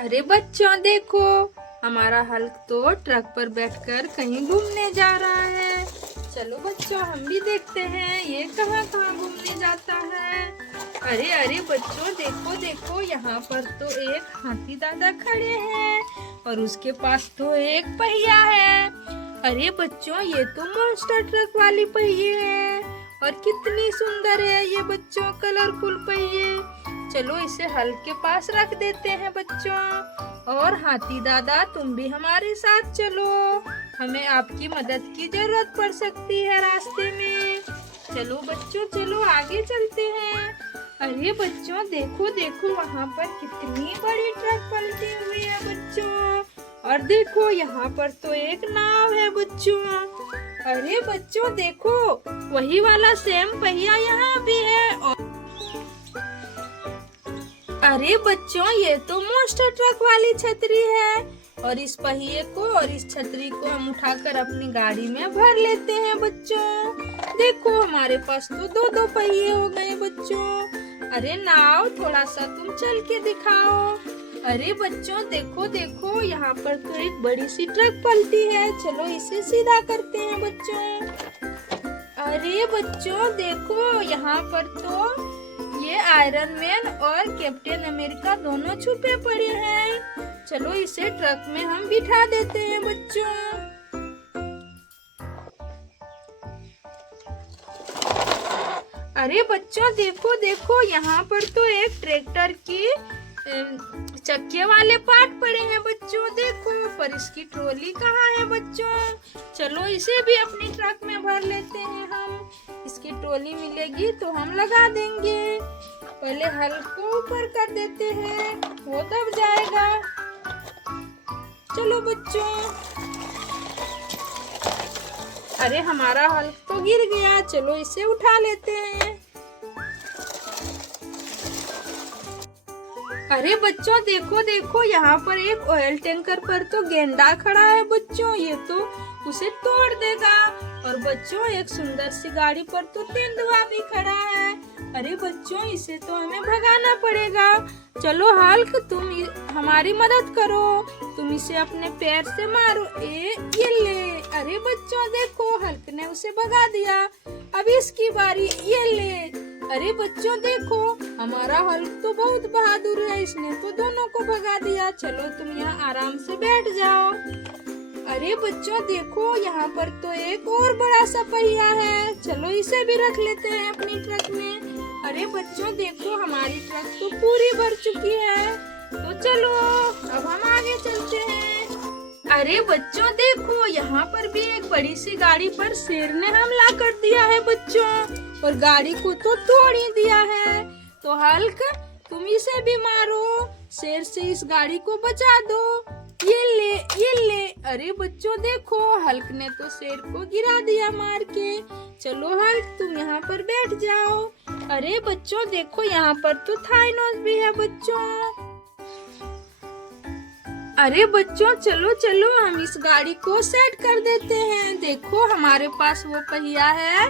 अरे बच्चों देखो, हमारा हल्क तो ट्रक पर बैठकर कहीं घूमने जा रहा है। चलो बच्चों हम भी देखते हैं ये कहाँ कहाँ घूमने जाता है। अरे अरे बच्चों देखो देखो, यहाँ पर तो एक हाथी दादा खड़े हैं और उसके पास तो एक पहिया है। अरे बच्चों ये तो मॉन्स्टर ट्रक वाली पहिए है और कितनी सुंदर है ये बच्चों कलरफुल पहिए। चलो इसे हल के पास रख देते हैं बच्चों। और हाथी दादा तुम भी हमारे साथ चलो, हमें आपकी मदद की जरूरत पड़ सकती है रास्ते में। चलो बच्चों चलो आगे चलते हैं। अरे बच्चों देखो देखो, वहाँ पर कितनी बड़ी ट्रक पलटी हुई है बच्चों। और देखो यहाँ पर तो एक नाव है बच्चों। अरे बच्चों देखो, वही वाला सेम पहिया यहाँ भी है। और अरे बच्चों ये तो मॉन्स्टर ट्रक वाली छतरी है और इस पहिए को और इस छतरी को हम उठाकर अपनी गाड़ी में भर लेते हैं बच्चों। देखो हमारे पास तो दो दो पहिए हो गए बच्चों। अरे नाव थोड़ा सा तुम चल के दिखाओ। अरे बच्चों देखो देखो, यहाँ पर तो एक बड़ी सी ट्रक पलटी है, चलो इसे सीधा करते हैं बच्चों। अरे बच्चों देखो, यहाँ पर तो ये आयरन मैन और कैप्टन अमेरिका दोनों छुपे पड़े हैं। चलो इसे ट्रक में हम बिठा देते हैं बच्चों। अरे बच्चों देखो देखो, यहाँ पर तो एक ट्रैक्टर की चक्के वाले पार्ट पड़े हैं बच्चों। देखो पर इसकी ट्रॉली कहाँ है बच्चों। चलो इसे भी अपनी ट्रक में भर लेते हैं हम। इसकी ट्रॉली मिलेगी तो हम लगा देंगे। पहले हल को ऊपर कर देते हैं, वो दब जाएगा। चलो बच्चों। अरे हमारा हल तो गिर गया, चलो इसे उठा लेते हैं। अरे बच्चों देखो देखो, यहाँ पर एक ऑयल टैंकर पर तो गेंडा खड़ा है बच्चों, ये तो उसे तोड़ देगा। और बच्चों एक सुंदर सी गाड़ी पर तो तेंदुआ भी खड़ा है। अरे बच्चों इसे तो हमें भगाना पड़ेगा। चलो हल्क तुम हमारी मदद करो, तुम इसे अपने पैर से मारो। ये ले। अरे बच्चों देखो, हल्क ने उसे भगा दिया। अब इसकी बारी, ये ले। अरे बच्चों देखो, हमारा हल्क तो बहुत बहादुर है, इसने तो दोनों को भगा दिया। चलो तुम यहाँ आराम से बैठ जाओ। अरे बच्चों देखो, यहाँ पर तो एक और बड़ा सा पहिया है, चलो इसे भी रख लेते हैं अपनी ट्रक में। अरे बच्चों देखो, हमारी ट्रक तो पूरी भर चुकी है, तो चलो अब हम आगे चलते हैं। अरे बच्चों देखो, यहाँ पर भी एक बड़ी सी गाड़ी पर शेर ने हमला कर दिया है बच्चों, और गाड़ी को तो तोड़ ही दिया है। तो हल्क तुम इसे भी मारो, शेर से इस गाड़ी को बचा दो। ये ले, ये ले। अरे बच्चों देखो, हल्क ने तो शेर को गिरा दिया मार के। चलो हल्क तुम यहाँ पर बैठ जाओ। अरे बच्चों देखो, यहाँ पर तो थाइनोस भी है बच्चों। अरे बच्चों चलो चलो, हम इस गाड़ी को सेट कर देते हैं। देखो हमारे पास वो पहिया है,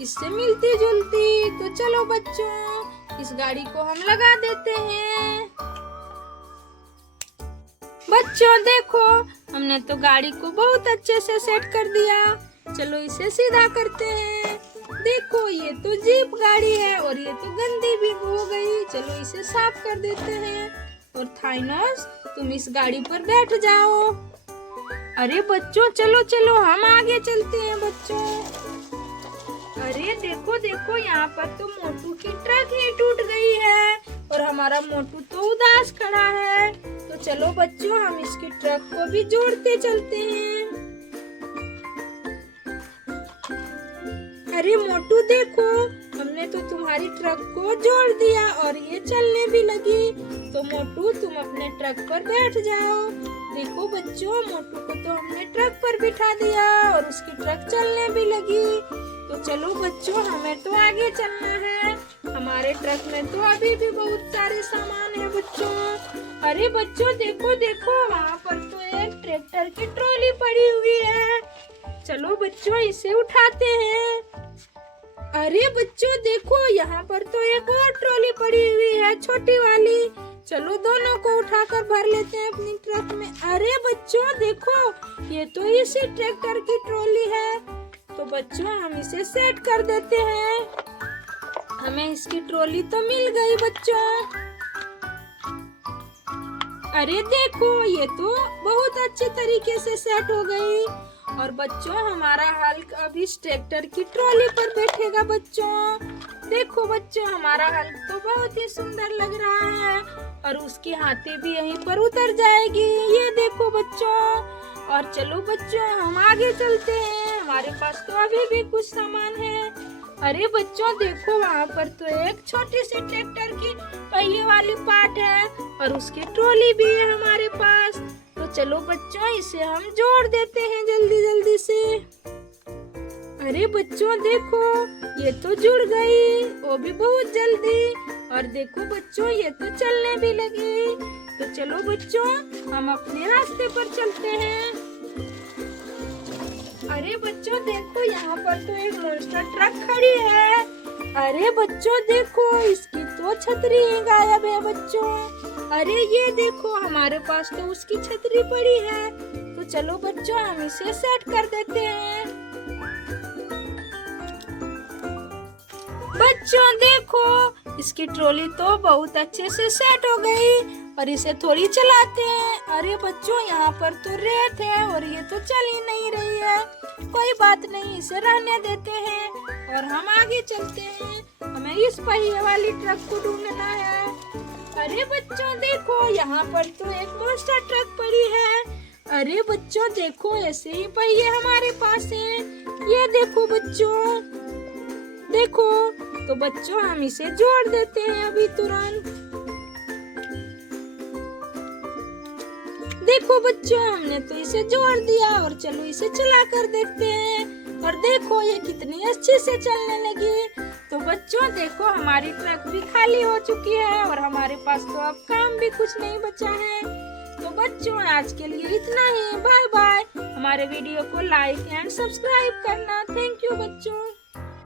इससे मिलती जुलती। तो चलो बच्चों, इस गाड़ी को हम लगा देते हैं। बच्चों देखो, हमने तो गाड़ी को बहुत अच्छे से सेट कर दिया। चलो इसे सीधा करते हैं। देखो ये तो जीप गाड़ी है और ये तो गंदी भी हो गई, चलो इसे साफ कर देते हैं। और थाइनोस तुम इस गाड़ी पर बैठ जाओ। अरे बच्चों चलो चलो, हम आगे चलते हैं बच्चों। अरे देखो देखो, यहाँ पर तो मोटू की ट्रक ही टूट गई है और हमारा मोटू तो उदास खड़ा है। तो चलो बच्चों, हम इसकी ट्रक को भी जोड़ते चलते हैं। अरे मोटू देखो, हमने तो तुम्हारी ट्रक को जोड़ दिया और ये चलने भी लगी। तो मोटू तुम अपने ट्रक पर बैठ जाओ। देखो बच्चों, मोटू को तो हमने ट्रक पर बिठा दिया और उसकी ट्रक चलने भी लगी। तो चलो बच्चों, हमें तो आगे चलना है। हमारे ट्रक में तो अभी भी बहुत सारे सामान है बच्चों। अरे बच्चों देखो देखो, वहाँ पर तो एक ट्रैक्टर की ट्रॉली पड़ी हुई है। चलो बच्चों इसे उठाते हैं। अरे बच्चों देखो, यहाँ पर तो एक और ट्रॉली पड़ी हुई है, छोटी वाली। चलो दोनों को उठाकर भर लेते हैं अपनी ट्रक में। अरे बच्चों देखो, ये तो इसी ट्रैक्टर की ट्रॉली है। तो बच्चों हम इसे सेट कर देते हैं। हमें इसकी ट्रॉली तो मिल गई बच्चों। अरे देखो, ये तो बहुत अच्छे तरीके से सेट हो गई। और बच्चों हमारा हल्क अब इस ट्रैक्टर की ट्रॉली पर बैठेगा बच्चों। देखो बच्चों, हमारा हल्क तो बहुत ही सुंदर लग रहा है और उसकी हाथी भी यहीं पर उतर जाएगी। ये देखो बच्चों। और चलो बच्चों हम आगे चलते हैं, हमारे पास तो अभी भी कुछ सामान है। अरे बच्चों देखो, वहाँ पर तो एक छोटी सी ट्रैक्टर की पहिए वाली पार्ट है और उसकी ट्रॉली भी है हमारे पास। तो चलो बच्चों इसे हम जोड़ देते हैं जल्दी जल्दी से। अरे बच्चों देखो, ये तो जुड़ गई, वो भी बहुत जल्दी। और देखो बच्चों, ये तो चलने भी लगी। तो चलो बच्चों हम अपने रास्ते पर चलते हैं। अरे बच्चों देखो, यहाँ पर तो एक मॉन्स्टर ट्रक खड़ी है। अरे बच्चों देखो, इसकी तो छतरी ही गायब है बच्चों। अरे ये देखो, हमारे पास तो उसकी छतरी पड़ी है। तो चलो बच्चों हम इसे सेट कर देते हैं। बच्चों देखो, इसकी ट्रॉली तो बहुत अच्छे से सेट हो गई और इसे थोड़ी चलाते हैं। अरे बच्चों, यहाँ पर तो रेत है और ये तो चल ही नहीं रही है। कोई बात नहीं, इसे रहने देते हैं और हम आगे चलते हैं। हमें इस पहिए वाली ट्रक को ढूंढना है। अरे बच्चों देखो, यहाँ पर तो एक मॉन्स्टर ट्रक पड़ी है। अरे बच्चों देखो, ऐसे ही पहिए हमारे पास हैं। ये देखो बच्चों, देखो। तो बच्चों हम इसे जोड़ देते हैं अभी तुरंत। देखो बच्चों, हमने तो इसे जोड़ दिया और चलो इसे चला कर देखते हैं। और देखो, ये कितनी अच्छे से चलने लगी। तो बच्चों देखो, हमारी ट्रक भी खाली हो चुकी है और हमारे पास तो अब काम भी कुछ नहीं बचा है। तो बच्चों आज के लिए इतना ही। Bye bye. हमारे वीडियो को लाइक एंड सब्सक्राइब करना। थैंक यू बच्चों।